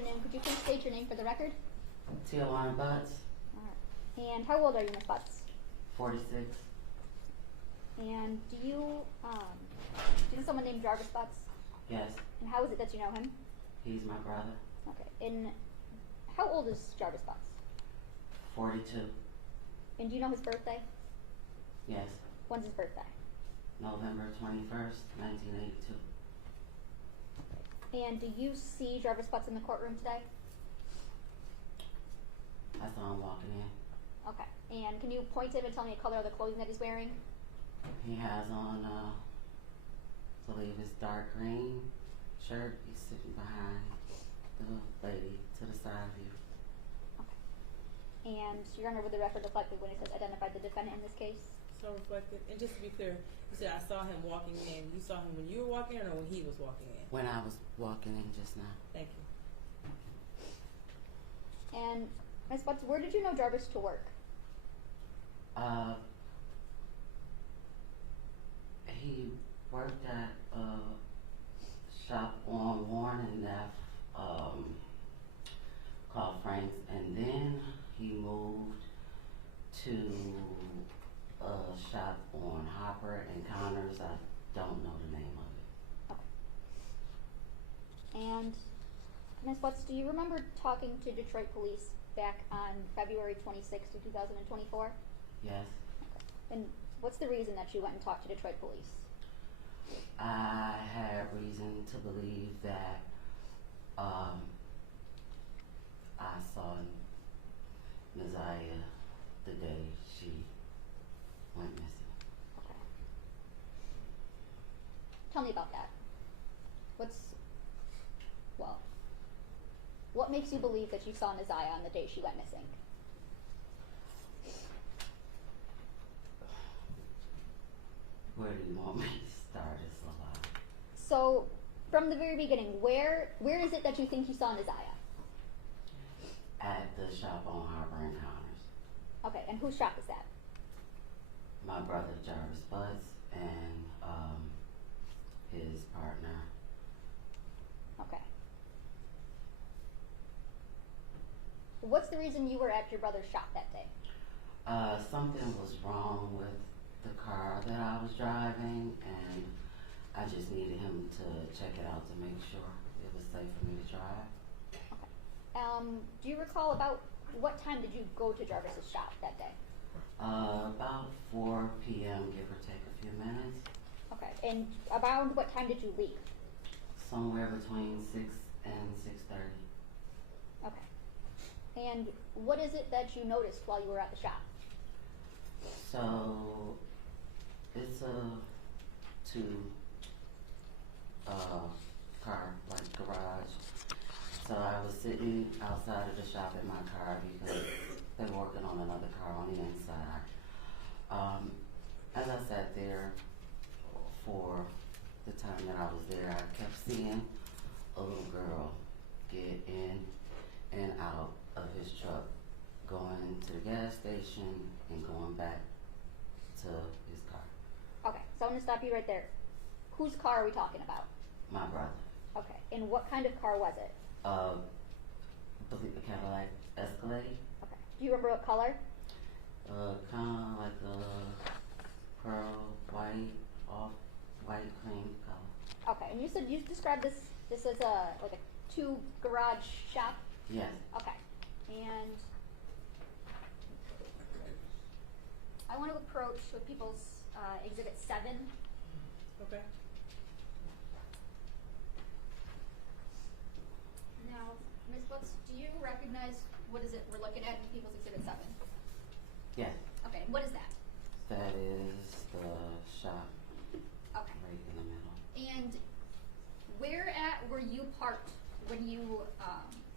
afternoon. Could you please state your name for the record? Jarvis Butts, All right. And how old are you, Ms. Butts? 46. And do you know someone named Jarvis Butts? Yes, And how is it that you know him? he's my brother. Okay. And how old is Jarvis Butts? 42. And do you know his birthday? Yes, When's his birthday? November 21st, 1982. And do you see Jarvis Butts in the courtroom today? I saw him walking in. Okay. And can you point to him and tell me the color of the clothing that he's wearing? He has on, I believe it's dark green shirt. He's sitting behind the lady to the side of you. Okay. And Your Honor, would the record reflect when it says identified the defendant in this case? So reflected. And just to be clear, you said I saw him walking in. You saw him when you were walking in or when he was walking in? When I was walking in just now. Thank you. And Ms. Butts, where did you know Jarvis to work? He worked at a shop on Warren and Neff, called Frank's, and then he moved to a shop on Hopper and Connors. I don't know the name of it. Okay. And Ms. Butts, do you remember talking to Detroit police back on February 26th of 2024? Yes, Okay. And what's the reason that you went and talked to Detroit police? I had reason to believe that I saw Messiah the day she went missing. Okay. Tell me about that. What makes you believe that you saw Naziah on the day she went missing? Where do you want me to start this alive? So, from the very beginning, where is it that you think you saw Naziah? At the shop on Harbor and Connors. Okay, and whose shop is that? My brother Jarvis Butts and his partner. Okay. What's the reason you were at your brother's shop that day? Something was wrong with the car that I was driving, and I just needed him to check it out to make sure it was safe for me to drive. Okay. Do you recall about what time did you go to Jarvis's shop that day? About 4 p.m., give or take a few minutes. Okay. And around what time did you leave? Somewhere between 6 and 6:30. Okay. And what is it that you noticed while you were at the shop? So it's a car, like garage. So I was sitting outside of the shop in my car because they were working on another car on the inside. As I sat there for the time that I was there, I kept seeing a little girl get in and out of his truck, going to the gas station and going back to his car. Okay, so I'm going to stop you right there. Whose car are we talking about? My brother. Okay, and what kind of car was it? I believe a Cadillac Escalade. Okay. Do you remember what color? Kind of like a pearl white, off white cream color. Okay, and you said you described this as like a 2 garage shop? Yes. Okay, and I want to approach with people's Exhibit 7. Okay. Now, Ms. Butts, do you recognize what is it we're looking at in People's Exhibit 7? Yes. Okay, what is that? That is the shop Okay. right in the middle. And where at were you parked when you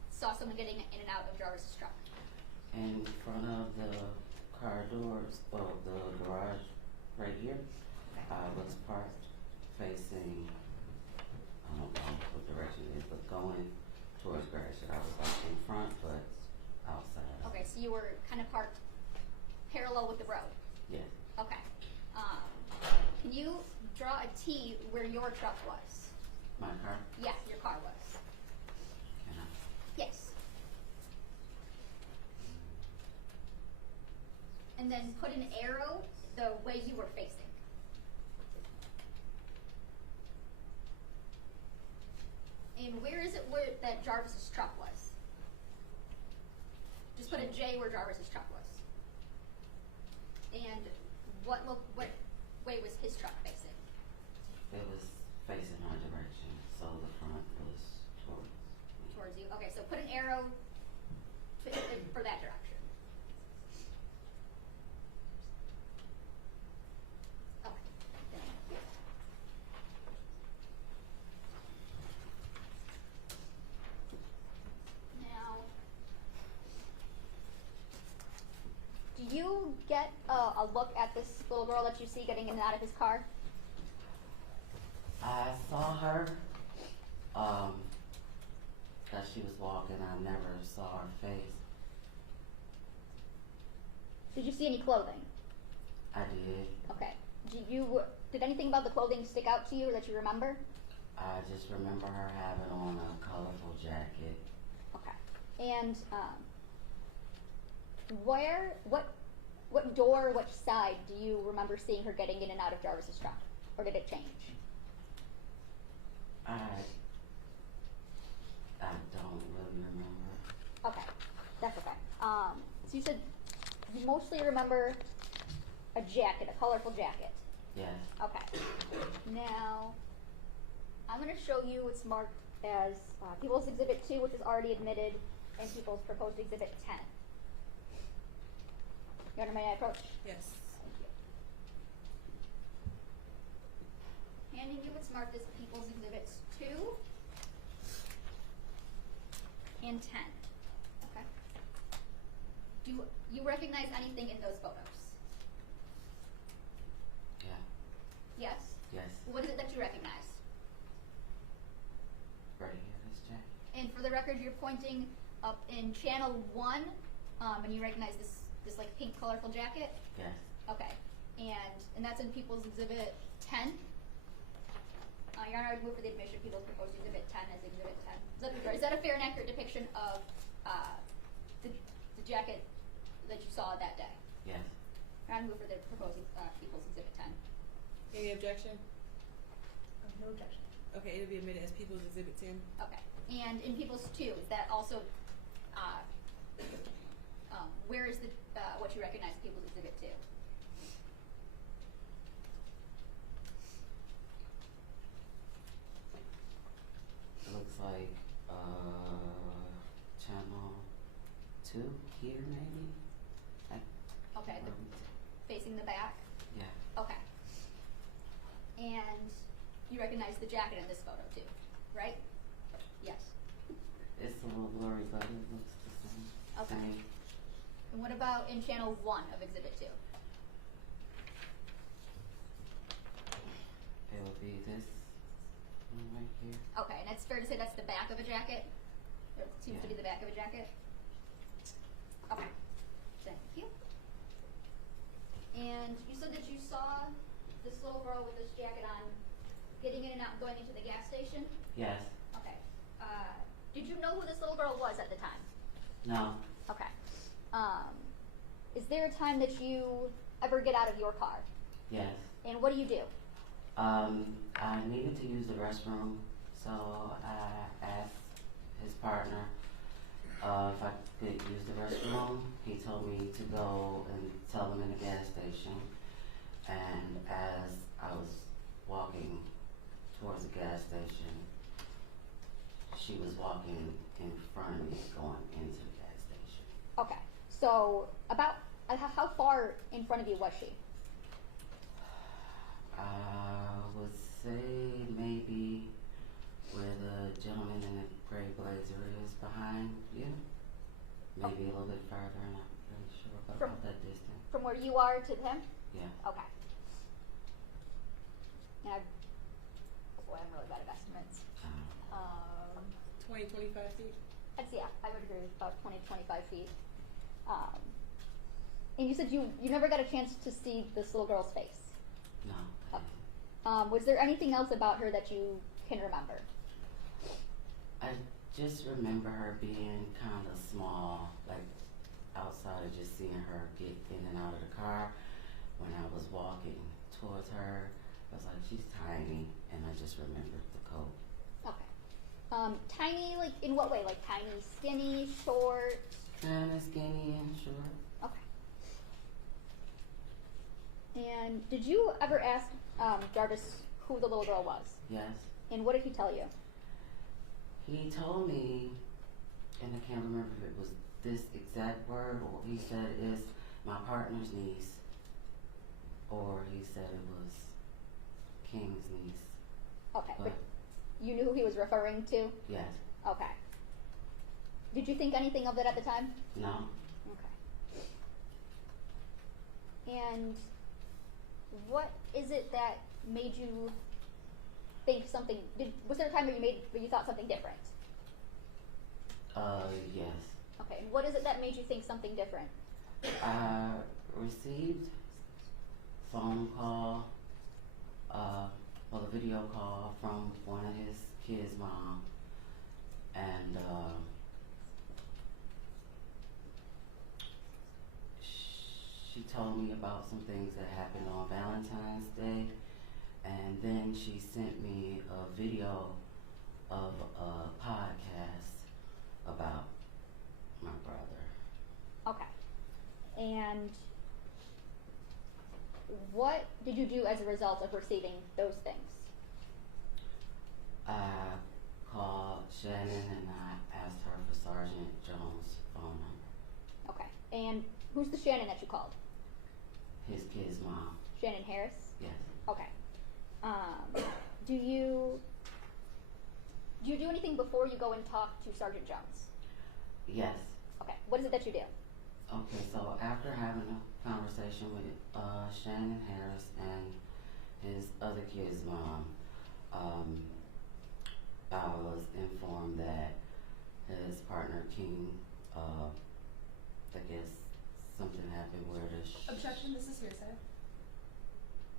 saw someone getting in and out of Jarvis' truck? In front of the car doors of the garage right here. Okay. I was parked facing, I don't know what direction it is, but going towards Gratiot. I was like in front, but outside. Okay, so you were kind of parked parallel with the road. Yes. Okay. Can you draw a T where your truck was? My car? Yeah, your car was. Can I? then put an arrow the way you were facing. And where is it where that Jarvis's truck was? Just put a J where Jarvis's truck was. And what way was his truck facing? It was facing our direction, so the front was Towards you. Okay, so put an arrow for that direction. Okay. Thank you. Now, do you get a look at this little girl that you see getting in and out of his car? I saw her, that she was walking. I never saw her face. Did you see any clothing? I did. Okay. Did anything about the clothing stick out to you or that you remember? I just remember her having on a colorful jacket. Okay. And what door, which side do you remember seeing her getting in and out of Jarvis's truck? Or did it change? I don't really remember. Okay, that's okay. So you said you mostly remember a jacket, a colorful jacket. Yes. Okay. Now, I'm going to show you what's marked as People's Exhibit 2, which is already admitted, and People's Proposed Exhibit 10. You understand my approach? Yes. Thank you. Handing you what's marked as People's Exhibits 2 and 10. Okay. Do you recognize anything in those photos? Yeah. Yes? Yes. What is it that you recognize? Right here, this jacket. And for the record, you're pointing up in channel 1, and you recognize this like pink colorful jacket? Yes. Okay. And that's in People's Exhibit 10? Your Honor, I would move for the admission of People's Proposed Exhibit 10 as Exhibit 10. Is that a fair and accurate depiction of the jacket that you saw that day? Yes. Your Honor, I move for the proposed People's Exhibit 10. Any objection? No objection. Okay, it'll be admitted as People's Exhibit 10. Okay. And in People's 2, is that also, where is what you recognize People's Exhibit 2? It looks like channel 2 here, maybe. Okay, facing the back? Yeah. Okay. And you recognize the jacket in this photo too, right? Yes. It's a little blurry, but it looks the same. Okay. to me. And what about in channel 1 of Exhibit 2? It would be this one right here. Okay, and it's fair to say that's the back of a jacket? It seems to be Yeah. the back of a jacket? Okay. Thank you. And you said that you saw this little girl with this jacket on getting in and out and going into the gas station? Yes. Okay. Did you know who this little girl was at the time? No. Okay. Is there a time that you ever get out of your car? Yes. And what do you do? I needed to use the restroom, so I asked his partner if I could use the restroom. He told me to go and tell him in the gas station. And as I was walking towards the gas station, she was walking in front of me going into the gas station. Okay. So about how far in front of you was she? I would say maybe where the gentleman in the gray blazer is behind you. Maybe a little bit further, I'm not really sure about that distance. From where you are to him? Yeah. Okay. And boy, I'm really bad at estimates. 20, 25 feet? I would agree with about 20, 25 feet. And you said you never got a chance to see this little girl's face. No. Was there anything else about her that you can remember? I just remember her being kind of small, like outside started just seeing her get in and out of the car. When I was walking towards her, I was like, she's tiny, and I just remembered the coat. Okay. Tiny, like in what way? Like tiny, skinny, short? Kind of skinny and short. Okay. And did you ever ask Jarvis who the little girl was? Yes. And what did he tell you? He told me, and I can't remember if it was this exact word, or he said it's my partner's niece, or he said it was King's niece. Okay, but you knew who he was referring to? Yes. Okay. Did you think anything of it at the time? No. Okay. And what is it that made you think something? Was there a time where you thought something different? Yes. Okay. And what is it that made you think something different? I received phone call, a video call from one of his kids' mom, and she told me about some things that happened on Valentine's Day, and then she sent me a video of a podcast about my brother. Okay. And what did you do as a result of receiving those things? I called Shannon and I asked her for Sergeant Jones' phone number. Okay. And who's the Shannon that you called? His kid's mom. Shannon Harris? Yes. Okay. Do you do anything before you go and talk to Sergeant Jones? Yes. Okay. What is it that you do? Okay, so after having a conversation with Shannon Harris and his other kid's mom, I was informed that his partner King, I guess something happened where the Objection, this is hearsay.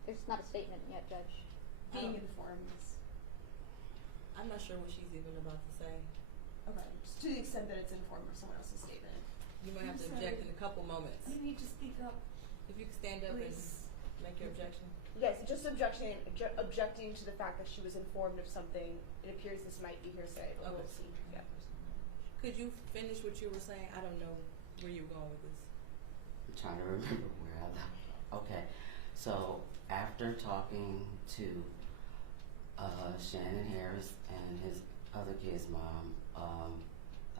There's not a statement yet, Judge. Being informed is, I'm not sure what she's even about to say. okay, just to the extent that it's informed of someone else's statement. You might have to I'm object sorry. in a couple moments. You need to speak up, If you could stand up please. and make your objection. Yes, just objecting to the fact that she was informed of something. It appears this might be hearsay, but we'll see. Yeah. Could you finish what you were saying? I don't know where you were going with this. I'm trying to remember where I left. Okay, so after talking to Shannon Harris and his other kid's mom,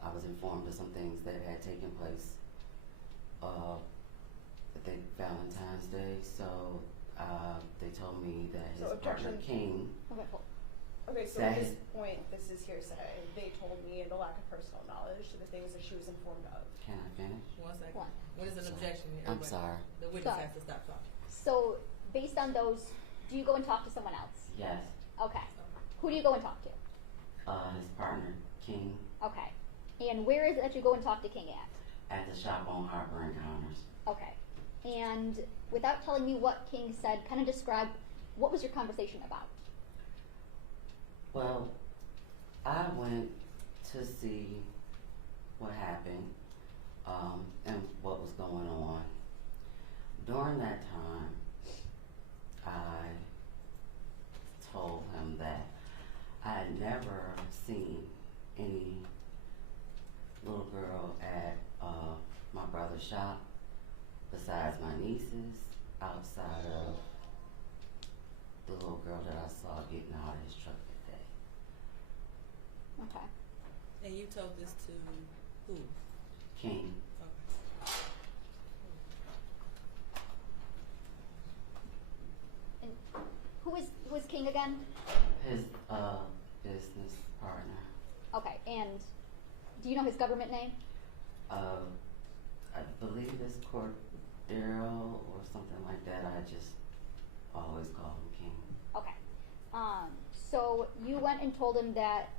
I was informed of some things that had taken place, I think Valentine's Day, so they told me that his So partner objection. King, Okay, cool. Okay, so That at this is- point, this is hearsay. They told me, and the lack of personal knowledge to the things that she was informed of. can I finish? 1 second. One. What is an Sorry. objection? I'm Everybody- sorry. The witness Sorry. has to stop talking. So, based on those, do you go and talk to someone else? Yes, Okay. Who do you go and talk to? his partner King Okay. And where is it that you go and talk to King at? at the shop on Harbor Encounters. Okay. And without telling me what King said, kind of describe what was your conversation about? Well, I went to see what happened and what was going on. During that time, I told him that I had never seen any little girl at my brother's shop besides my nieces, outside of the little girl that I saw getting out of his truck that day. Okay. And you told this to who? King. Okay. And who is King again? His business partner. Okay. And do you know his government name? I believe it's Cordero or something like that. I just always call him King. Okay. So you went and told him that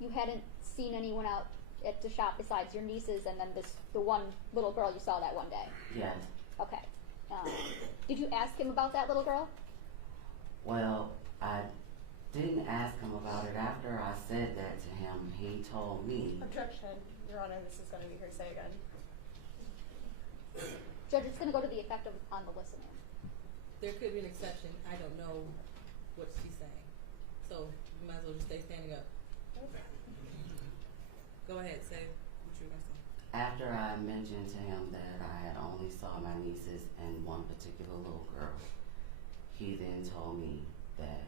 you hadn't seen anyone out at the shop besides your nieces and then the one little girl you saw that one day. Yes. Okay. Did you ask him about that little girl? Well, I didn't ask him about it. After I said that to him, he told me. Objection, Your Honor, this is going to be hearsay again. Judge, it's going to go to the effect of on the listener. There could be an exception. I don't know what she's saying. So you might as well just stay standing up. Go ahead, say what you were going to say. After I mentioned to him that I had only saw my nieces and one particular little girl, he then told me that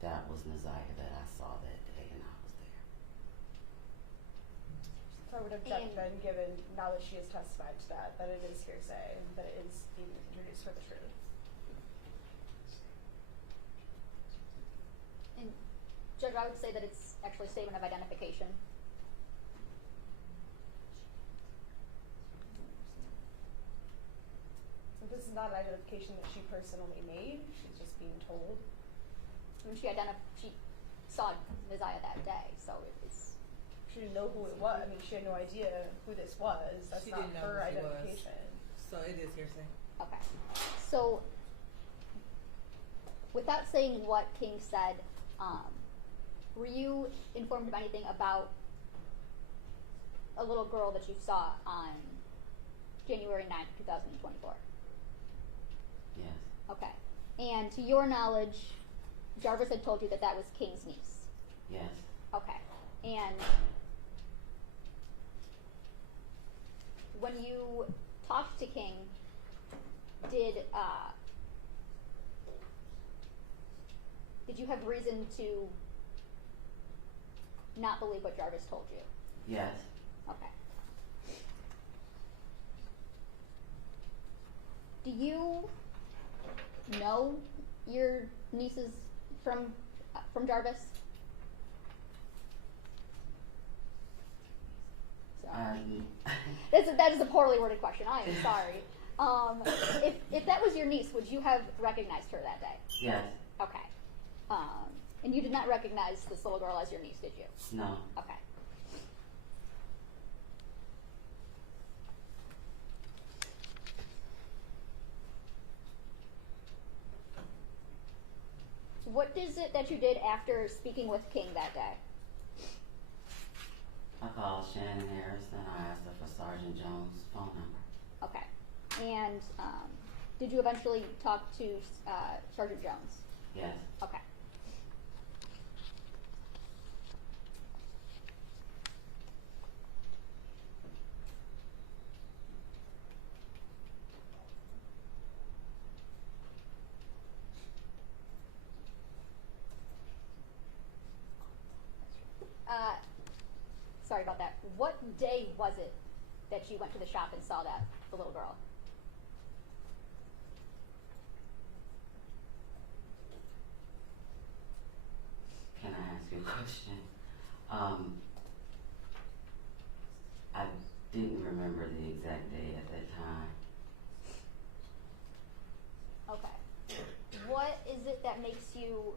that was Naziah that I saw that day and I was there. So I would object then, given now that she has testified to that it is hearsay, and that it is being introduced for the truth. And Judge, I would say that it's actually a statement of identification. So this is not an identification that she personally made. She's just being told. I mean, she saw Naziah that day, so it's. She didn't know who it was. I mean, she had no idea who this was. That's She not didn't know her who she was. identification. So it is hearsay. Okay. So, without saying what King said, were you informed of anything about a little girl that you saw on January 9th, 2024? Yes. Okay. And to your knowledge, Jarvis had told you that that was King's niece? Yes. Okay. And when you talked to King, did you have reason to not believe what Jarvis told you? Yes. Okay. Do you know your nieces from Jarvis? Sorry. That is a poorly worded question. I am sorry. If that was your niece, would you have recognized her that day? Yes. Okay. And you did not recognize this little girl as your niece, did you? No. Okay. What is it that you did after speaking with King that day? I called Shannon Harris and I asked her for Sergeant Jones' phone number. Okay. And did you eventually talk to Sergeant Jones? Yes. Okay. Sorry about that. What day was it that you went to the shop and saw the little girl? Can I ask you a question? I didn't remember the exact day at that time. Okay. What is it that makes you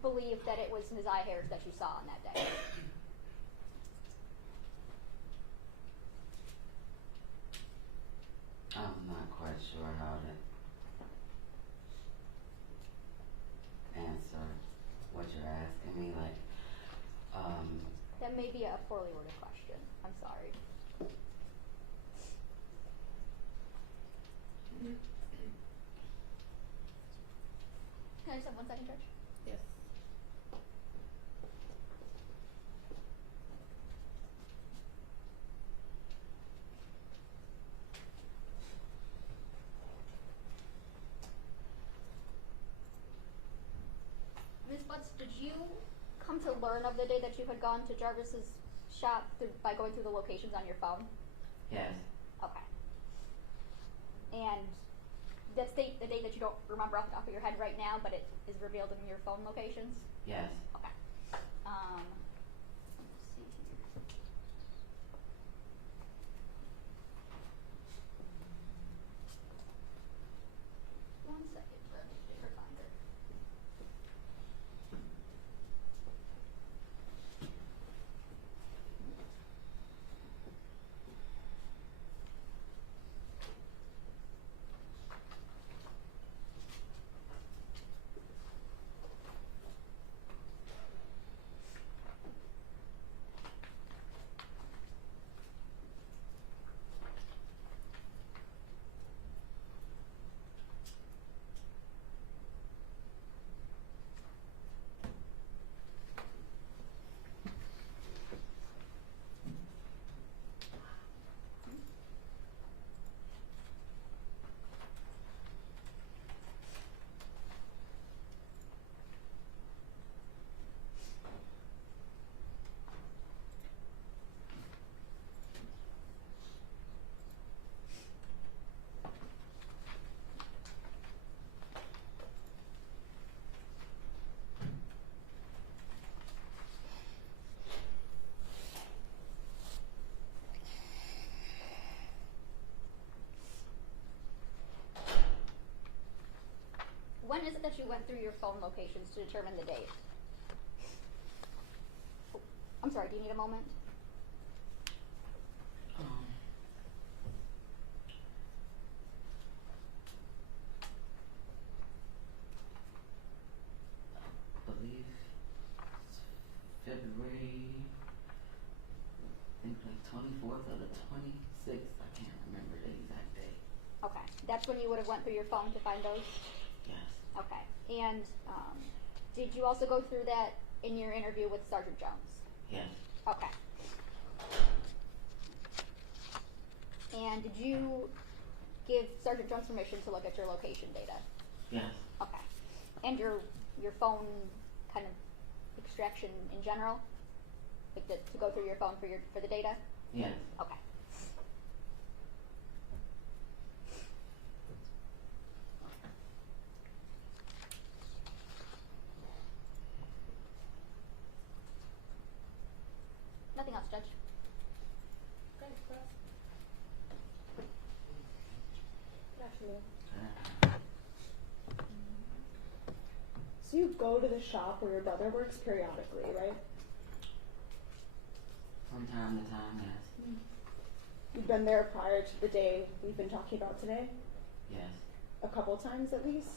believe that it was Naziah Harris that you saw on that day? I'm not quite sure how to answer what you're asking me. That may be a poorly worded question. I'm sorry. Can I just have 1 second, Judge? Yes. Ms. Butts, did you come to learn of the day that you had gone to Jarvis's shop by going through the locations on your phone? Yes. Okay. And that's the date that you don't remember off the top of your head right now, but it is revealed in your phone locations? Yes. Okay. Let's see here. One second, Judge. Find it. is it that you went through your phone locations to determine the date? Oh, I'm sorry, do you need a moment? I believe it's February, I think like 24th or the 26th. I can't remember the exact date. Okay, that's when you would have went through your phone to find those? Yes. Okay, and did you also go through that in your interview with Sergeant Jones? Yes. Okay. And did you give Sergeant Jones permission to look at your location data? Yes. Okay. And your phone kind of extraction in general? Like to go through your phone for the data? Yes. Okay. Nothing else, Judge. Okay, press. Good afternoon. Uh, So you go to the shop where your brother works periodically, right? from time to time, yes. You've been there prior to the day we've been talking about today? Yes. A couple times at least?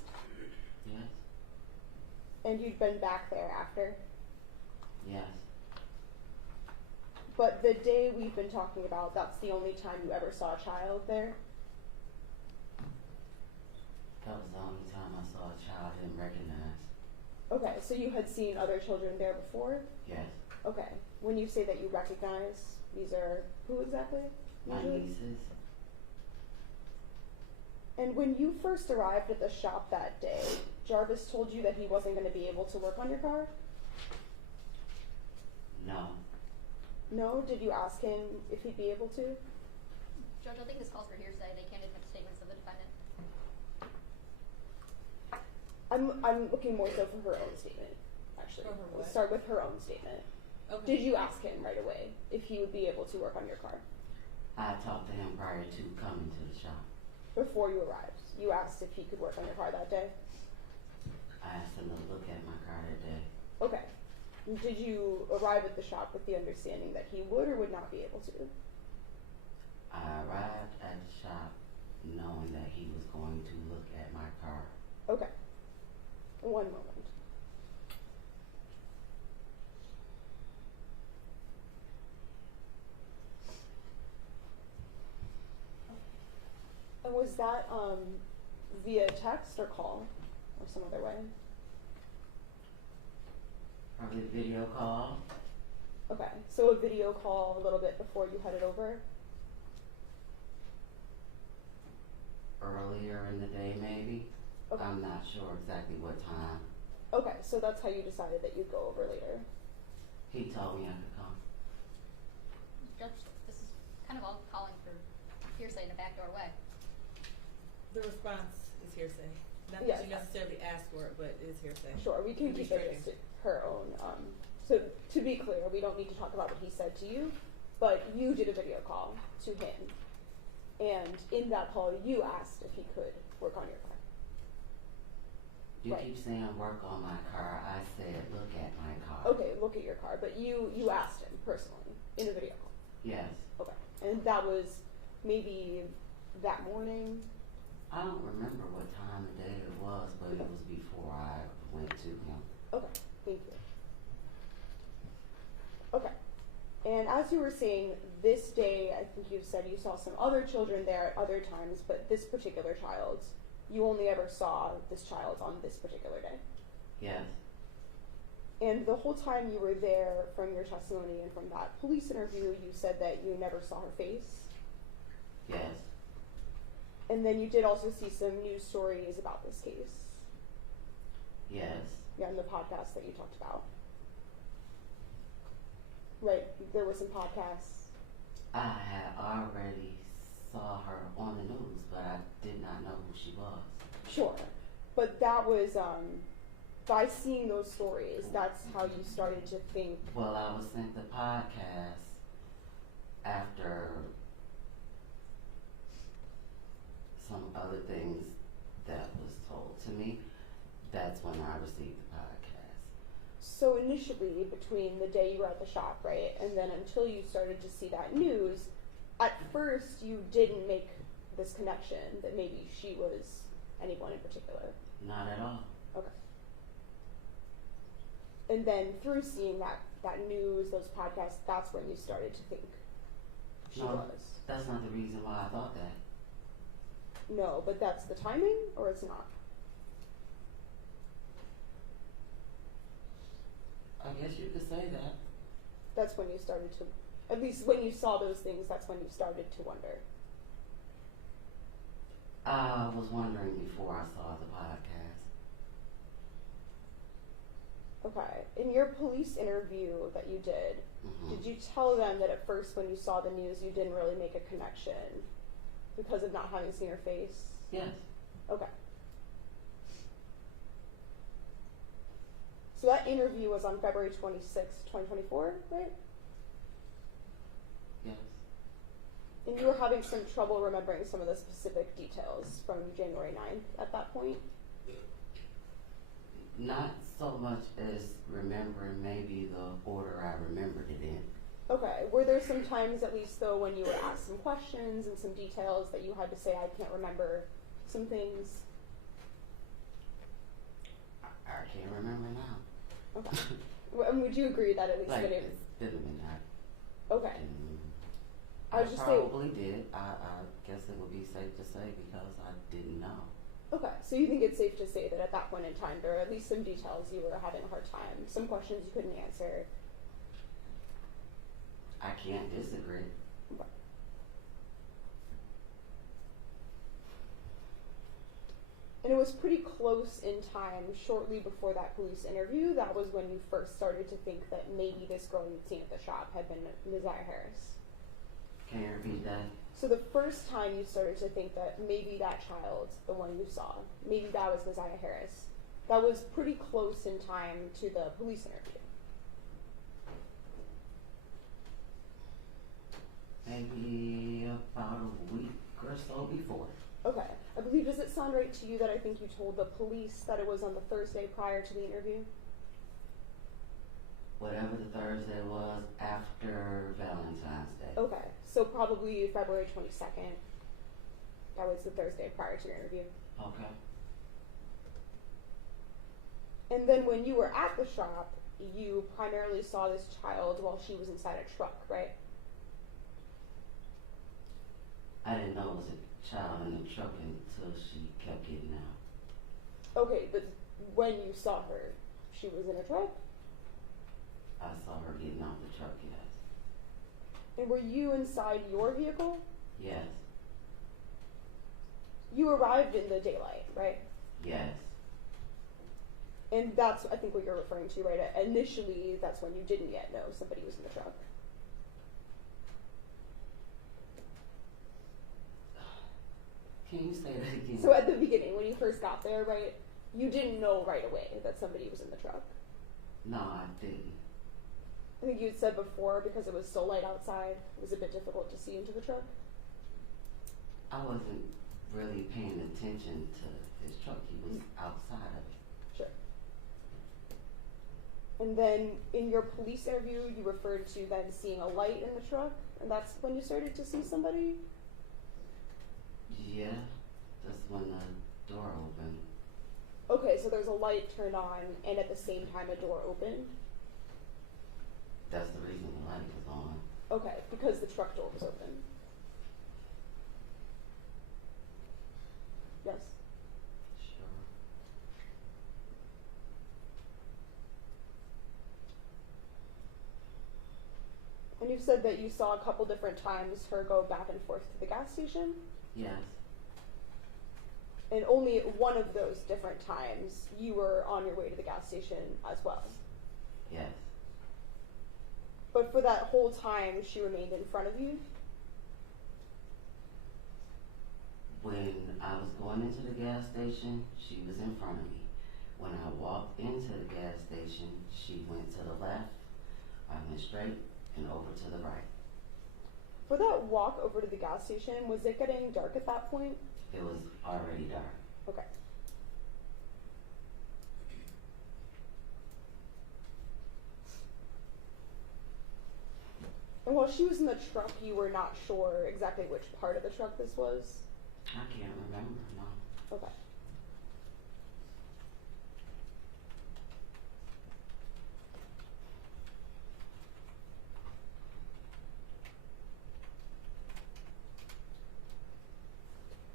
Yes. And you'd been back there after? Yes. But the day we've been talking about, that's the only time you ever saw a child there? That was the only time I saw a child I didn't recognize. Okay, so you had seen other children there before? Yes. Okay. When you say that you recognize, these are who exactly? My usually? nieces. And when you first arrived at the shop that day, Jarvis told you that he wasn't going to be able to work on your car? No. No? Did you ask him if he'd be able to? Judge, I think this calls for hearsay. They can't admit statements of the defendant. I'm looking more so for her own statement, actually. For her We'll what? start with her own statement. Okay. Did you ask him right away if he would be able to work on your car I talked to him prior to coming to the shop. before you arrived? You asked if he could work on your car that day? I asked him to look at my car that day. Okay. Did you arrive at the shop with the understanding that he would or would not be able to? I arrived at the shop knowing that he was going to look at my car. Okay. One moment. And was that via text or call or some other way? Probably video call. Okay, so a video call a little bit before you headed over? Earlier in the day, maybe. Okay. I'm not sure exactly what time. Okay, so that's how you decided that you'd go over later. He told me I could come. Judge, this is kind of all calling for hearsay in a backdoor way. The response is hearsay. Not Yes. that you necessarily asked for it, but it is hearsay. Sure, we can It'd be keep it stricken. just to her own. So to be clear, we don't need to talk about what he said to you, but you did a video call to him, and in that call, you asked if he could work on your car. You Right. keep saying work on my car. I said look at my car. Okay, look at your car, but you asked him personally in a video call. Yes. Okay, and that was maybe that morning. I don't remember what time of day it was, but it was before I went to him. Okay, thank you. Okay, and as you were saying, this day, I think you said you saw some other children there at other times, but this particular child, you only ever saw this child on this particular day. Yes. And the whole time you were there, from your testimony and from that police interview, you said that you never saw her face. Yes. And then you did also see some news stories about this case. Yes. Yeah, in the podcast that you talked about. Right, there were some podcasts. I had already saw her on the news, but I did not know who she was. Sure, but that was by seeing those stories, that's how you started to think. Well, I was sent the podcast after some other things that was told to me, So initially, between the day you were at the shop, right, and then until you started to see that news, at first you didn't make this connection that maybe she was anyone in particular. Not at all. Okay. And then through seeing that news, those podcasts, that's when you started to think she No, was. that's not the reason why I thought that. No, but that's the timing, or it's not? I guess you could say that. That's when you started to, at least when you saw those things, that's when you started to wonder. I was wondering before I saw the podcast. Okay. In your police interview that you did, Mhm. did you tell them that at first when you saw the news you didn't really make a connection because of not having seen her face? Yes. Okay. So that interview was on February 26th, 2024, right? Yes. And you were having some trouble remembering some of the specific details from January 9th at that point? Not so much as remembering maybe the order I remembered it in. Okay. Were there some times, at least though, when you were asked some questions and some details that you had to say, I can't remember some things? I can't remember now. Okay. And would you agree that at least Like, when it it didn't have been that. okay. I I was just saying- probably did. I guess it would be safe to say because I didn't know. Okay, so you think it's safe to say that at that point in time there were at least some details you were having a hard time, some questions you couldn't answer. I can't disagree. Okay. And it was pretty close in time, shortly before that police interview, that was when you first started to think that maybe this girl you'd seen at the shop had been Messiah Harris. Can you repeat that? So the first time you started to think that maybe that child, the one you saw, maybe that was Messiah Harris, that was pretty close in time to the police interview. Maybe about a week or so before. Okay. I believe, does it sound right to you that I think you told the police that it was on the Thursday prior to the interview? Whatever the Thursday was after Valentine's Day. Okay. So probably February 22nd. That was the Thursday prior to your interview. Okay. And then when you were at the shop, you primarily saw this child while she was inside a truck, right? I didn't know it was a child in the truck until she kept getting out. Okay, but when you saw her, she was in a truck? I saw her getting out the truck, yes. And were you inside your vehicle? Yes. You arrived in the daylight, right? Yes. And that's, I think, what you're referring to, right? Initially, that's when you didn't yet know somebody was in the truck. Can you say that again? So at the beginning, when you first got there, right, you didn't know right away that somebody was in the truck. No, I didn't. I think you had said before, because it was still light outside, it was a bit difficult to see into the truck. I wasn't really paying attention to his truck. He was outside of it. Sure. And then in your police interview, you referred to then seeing a light in the truck, and that's when you started to see somebody? Yeah, that's when the door opened. Okay, so there's a light turned on, and at the same time a door opened? That's the reason the light was on. Okay, because the truck door was open. Yes? Sure. And you said that you saw a couple different times her go back and forth to the gas station? Yes. And only at one of those different times you were on your way to the gas station as well. Yes. But for that whole time, she remained in front of you? When I was going into the gas station, she was in front of me. When I walked into the gas station, she went to the left, I went straight, and over to the right. For that walk over to the gas station, was it getting dark at that point? It was already dark. Okay. And while she was in the truck, you were not sure exactly which part of the truck this was? I can't remember, no. Okay.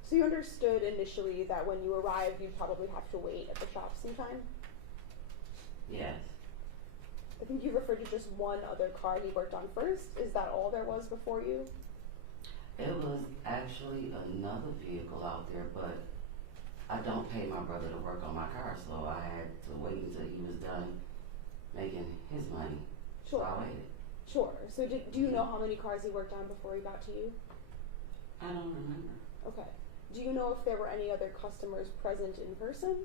So you understood initially that when you arrived, you'd probably have to wait at the shop sometime? Yes. I think you referred to just one other car he worked on first. Is that all there was before you? It was actually another vehicle out there, but I don't pay my brother to work on my car, so I had to wait until he was done making his money. Sure. So I waited. Sure. So do you know how many cars he worked on before he got to you? I don't remember. Okay. Do you know if there were any other customers present in person?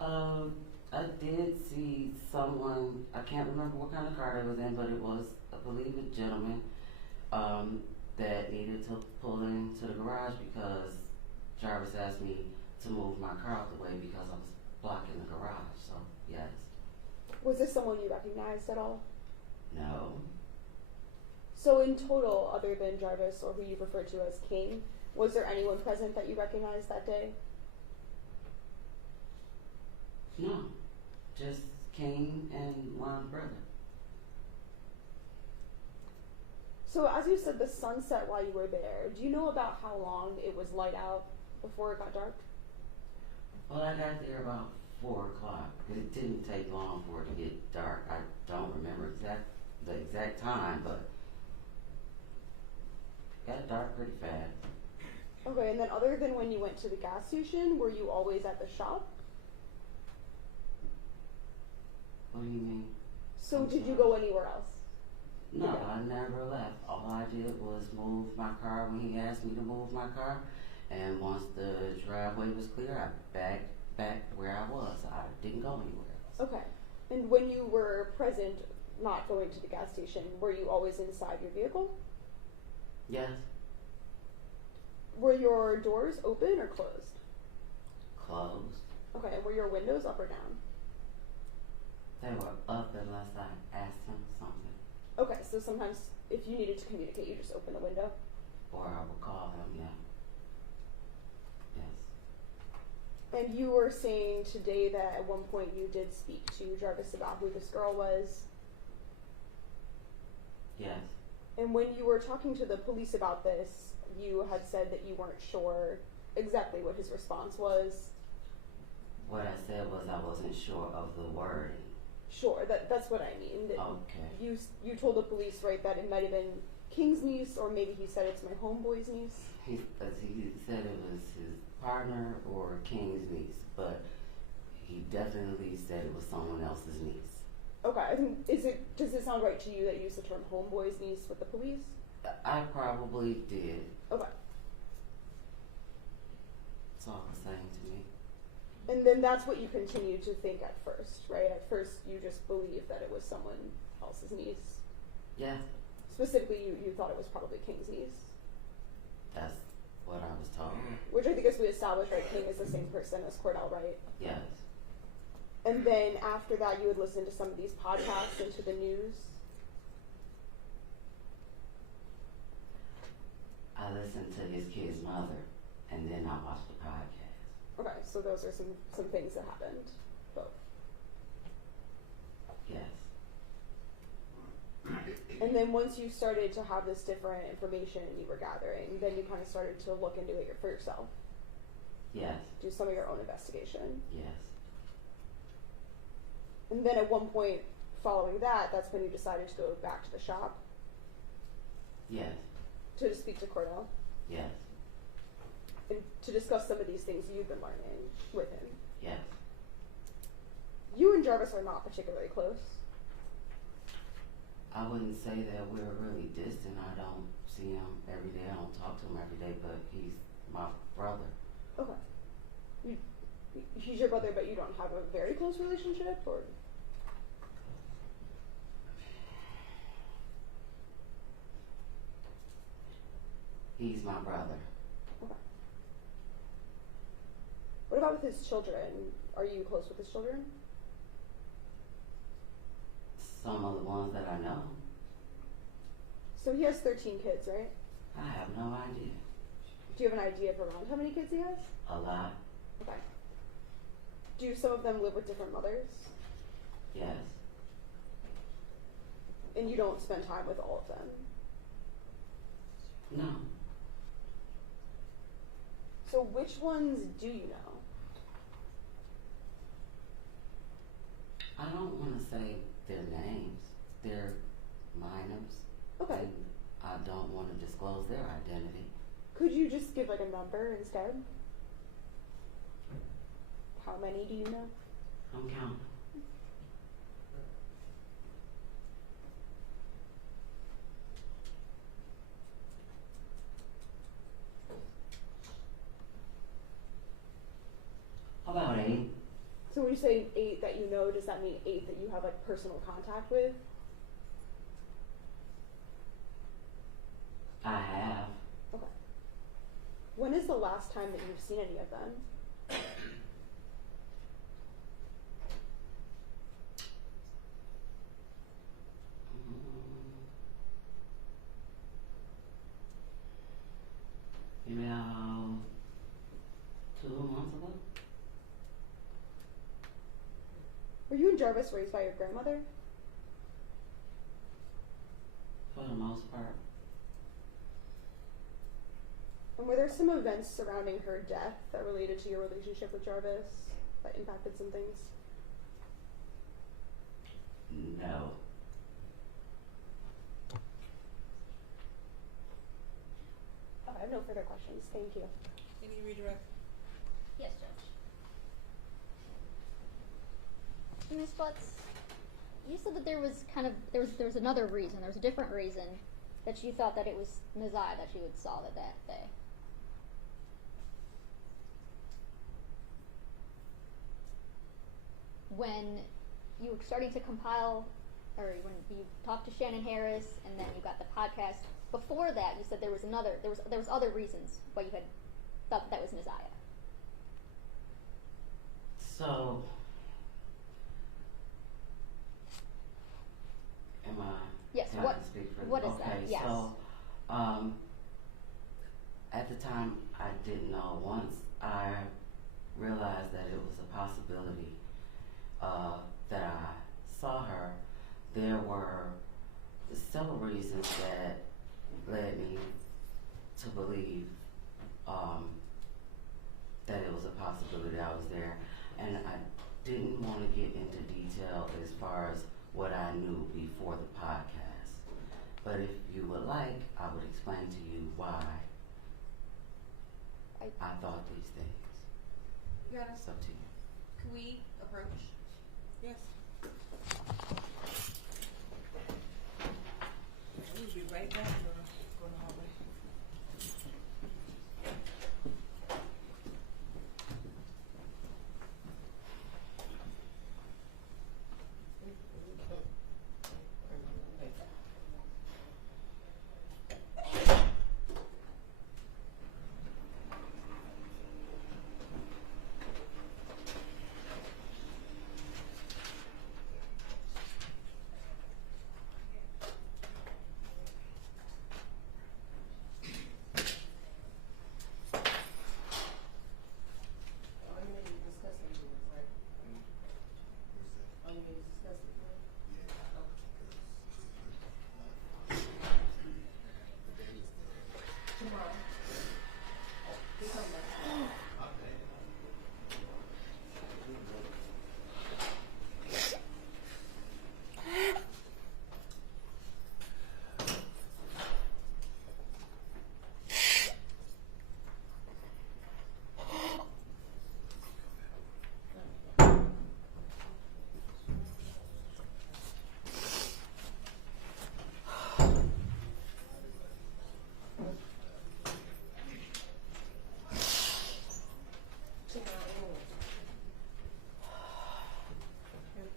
I did see someone, I can't remember what kind of car they was in, but it was, I believe, a gentleman that needed to pull into the garage because Jarvis asked me to move my car out the way because I was blocking the garage, so yes. Was this someone you recognized at all? No. So in total, other than Jarvis, or who you referred to as King, was there anyone present that you recognized that day? No. Just King and my brother. So as you said, the sun set while you were there. Do you know about how long it was light out before it got dark? Well, I got there about 4 o'clock. It didn't take long for it to get dark. I don't remember the exact time, but it got dark pretty fast. Okay, and then other than when you went to the gas station, were you always at the shop? What do you mean? So I'm did you sorry. go anywhere else? No, Okay. I never left. All I did was move my car when he asked me to move my car, and once the driveway was clear, I back where I was. I didn't go anywhere else. Okay. And when you were present, not going to the gas station, were you always inside your vehicle? Yes, Were your doors open or closed? closed. Okay, and were your windows up or down? They were up unless I asked him something, Okay, so sometimes if you needed to communicate, you just open the window. or I would call him. Yeah. Yes. And you were saying today that at one point you did speak to Jarvis about who this girl was. Yes. And when you were talking to the police about this, you had said that you weren't sure exactly what his response was. What I said was I wasn't sure of the wording. Sure, that's what I mean. That Okay. You told the police, right, that it might have been King's niece, or maybe he said it's my homeboy's niece. He said it was his partner or King's niece, but he definitely said it was someone else's niece. Okay, I think does it sound right to you that you used the term homeboy's niece with the police? I probably did. Okay. That's all the same to me. And then that's what you continued to think at first, right? At first you just believed that it was someone else's niece. Yeah, Specifically, you thought it was probably King's niece. that's what I was told. Which I think as we established, right, King is the same person as Cordell, right? Yes. And then after that you would listen to some of these podcasts and to the news. I listened to his kid's mother, and then I watched the podcast. Okay, so those are some things that happened. Both. Yes. And then once you started to have this different information you were gathering, then you kind of started to look into it for yourself. Yes. Do some of your own investigation. Yes. And then at one point following that, that's when you decided to go back to the shop Yes. to speak to Cordell Yes. and to discuss some of these things you've been learning with him. Yes. You and Jarvis are not particularly close. I wouldn't say that we're really distant. I don't see him every day. I don't talk to him every day, but he's my brother. Okay. He's your brother, but you don't have a very close relationship, or? He's my brother. Okay. What about with his children? Are you close with his children? Some of the ones that I know. So he has 13 kids, right? I have no idea. Do you have an idea of around how many kids he has? A lot? Okay. Do some of them live with different mothers? Yes. And you don't spend time with all of them? No. So which ones do you know? I don't want to say their names. They're minors. Okay. And I don't want to disclose their identity. Could you just give like a number instead? How many do you know? I'm counting. About 8. So when you say 8 that you know, does that mean 8 that you have like personal contact with? I have. Okay. When is the last time that you've seen any of them? About 2 months ago. Were you and Jarvis raised by your grandmother? For the most part. And were there some events surrounding her death that related to your relationship with Jarvis that impacted some things? No. Oh, I have no further questions. Thank you. Any redirect? Yes, Judge. Ms. Butts, you said that there was another reason, there was a different reason that you thought that it was Nazai that you had saw that day. When you were starting to compile, or when you talked to Shannon Harris, and then you got the podcast, before that you said there was other reasons why you had thought that was Nazaya. So, am I? Yes. Can I speak for What is okay, that? Yes. So, at the time, I didn't know. Once I realized that it was a possibility that I saw her, there were several reasons that led me to believe that it was a possibility I was there. And I didn't want to get into detail as far as what I knew before the podcast. But if you would like, I would explain to you why I thought these things. Your Honor, It's up to you. can we approach? Yes. We'll be right back. Go in the hallway.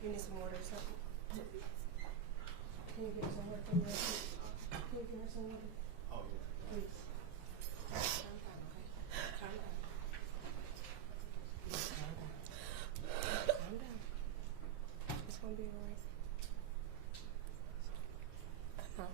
You need some water or something? Can you get her some water from your Can you get her some water? Oh, yeah. Please. Calm down, okay? Calm down. Please calm down. Calm down. It's gonna be alright. Huh?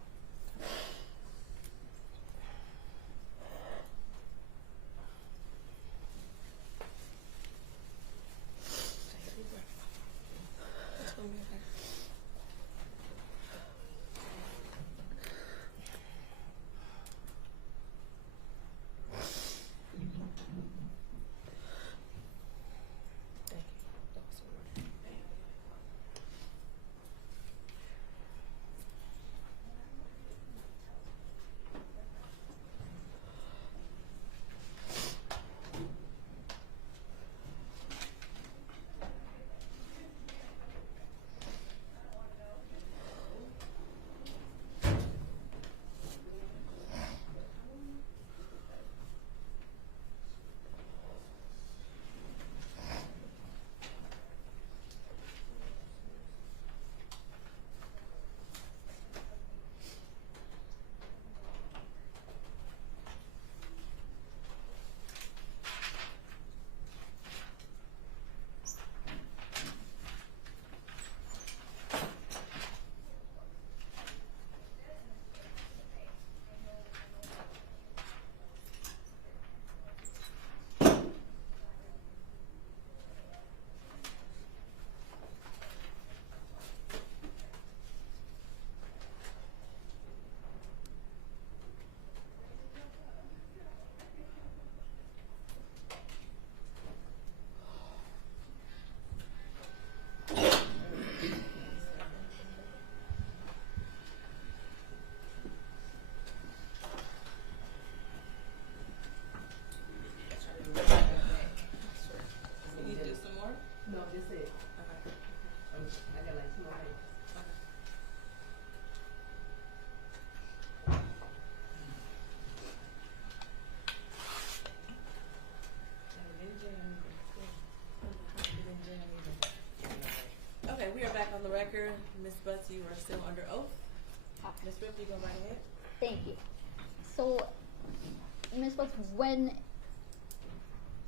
Ms. Butts, you are still under oath. Okay. Ms. Ripley, go right ahead. Thank you. So, Ms. Butts,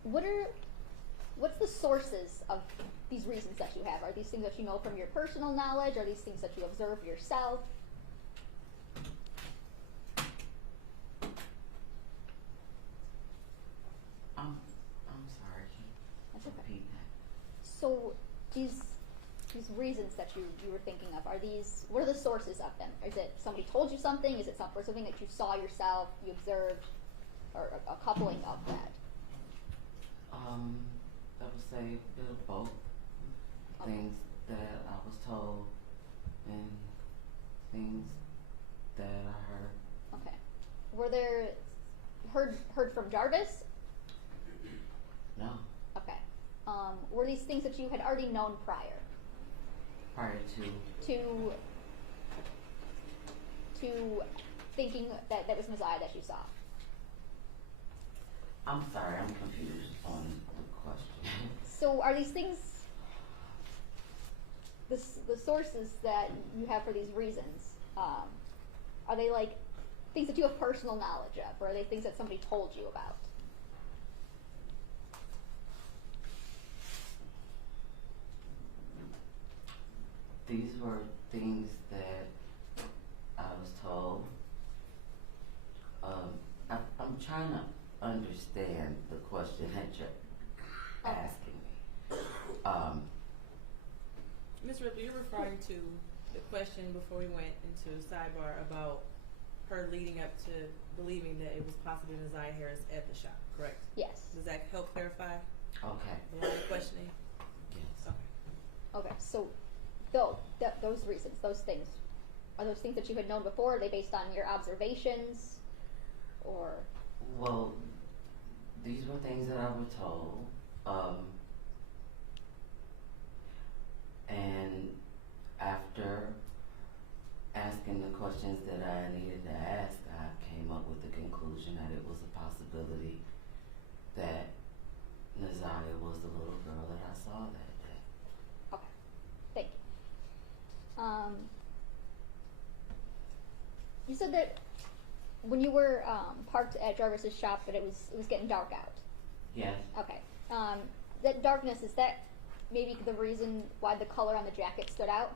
what's the sources of these reasons that you have? Are these things that you know from your personal knowledge? Are these things that you observe yourself? I'm sorry. Can That's you okay. repeat that? So these reasons that you were thinking of, what are the sources of them? Is it somebody told you something? Is it something that you saw yourself, you observed, or a coupling of that? I would say a bit of both. Okay. Things that I was told and things that I heard. Okay. Were there heard from Jarvis? No. Okay. Were these things that you had already known prior Prior to thinking that was Messiah that you saw? I'm sorry, I'm confused on the question. So are these things the sources that you have for these reasons? Are they like things that you have personal knowledge of, or are they things that somebody told you about? These were things that I was told. I'm trying to understand the question that you're asking me. Ms. Ripley, you're referring to the question before we went into sidebar about her leading up to believing that it was possibly Messiah Harris at the shop, correct? Yes. Does that help clarify Okay. the line of questioning? Yes. Okay. Okay. So those reasons, those things, are those things that you had known before? Are they based on your observations, or? Well, these were things that I was told. And after asking the questions that I needed to ask, I came up with the conclusion that it was a possibility that Nazaria was the little girl that I saw that day. Okay. Thank you. You said that when you were parked at Jarvis's shop, that it was getting dark out. Yes. Okay. That darkness, is that maybe the reason why the color on the jacket stood out?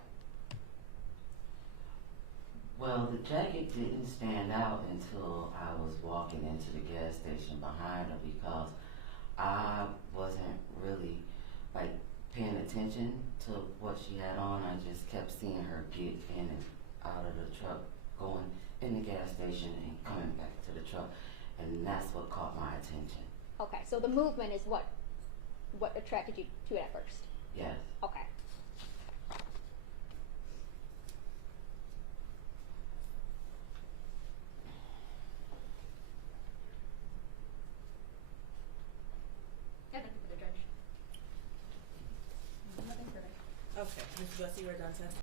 Well, the jacket didn't stand out until I was walking into the gas station behind her because I wasn't really like paying attention to what she had on. I just kept seeing her get in and out of the truck, going in the gas station and coming back to the truck, and that's what caught my attention. Okay, so the movement is what attracted you to it at first? Yes. Okay. Nothing for the judge. Nothing for me. Okay, Ms. Butts, you are done testifying.